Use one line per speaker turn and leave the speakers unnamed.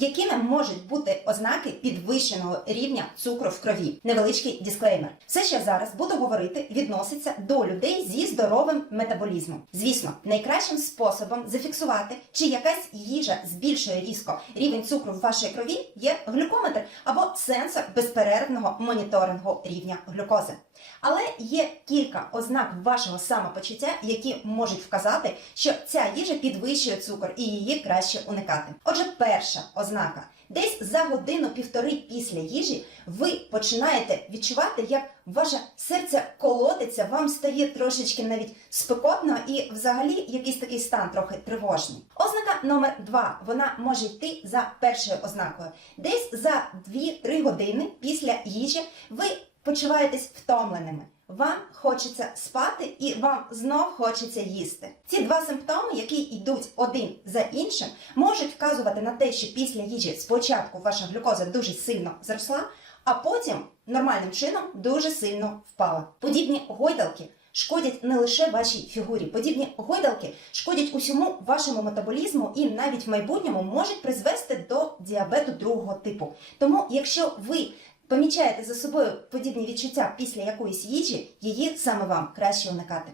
Якими можуть бути ознаки підвищеного рівня цукру в крові? Невеличкий дисклеймер. Все, що я зараз буду говорити, відноситься до людей зі здоровим метаболізмом. Звісно, найкращим способом зафіксувати, чи якась їжа збільшує різко рівень цукру в вашій крові, є глюкометр або сенсор безперервного моніторингу рівня глюкози. Але є кілька ознак вашого самопочуття, які можуть вказати, що ця їжа підвищує цукор і її краще уникати. Отже, перша ознака. Десь за годину-півтори після їжі ви починаєте відчувати, як ваше серце колотиться, вам стає трошечки навіть спекотно і взагалі якийсь такий стан трохи тривожний. Ознака номер два. Вона може йти за першою ознакою. Десь за 2-3 години після їжі ви почуваєтесь втомленими. Вам хочеться спати і вам знов хочеться їсти. Ці два симптоми, які йдуть один за іншим, можуть вказувати на те, що після їжі спочатку ваша глюкоза дуже сильно зросла, а потім нормальним чином дуже сильно впала. Подібні гойдалки шкодять не лише вашій фігурі, подібні гойдалки шкодять усьому вашому метаболізму і навіть в майбутньому можуть призвести до діабету другого типу. Тому, якщо ви помічаєте за собою подібні відчуття після якоїсь їжі, її саме вам краще уникати.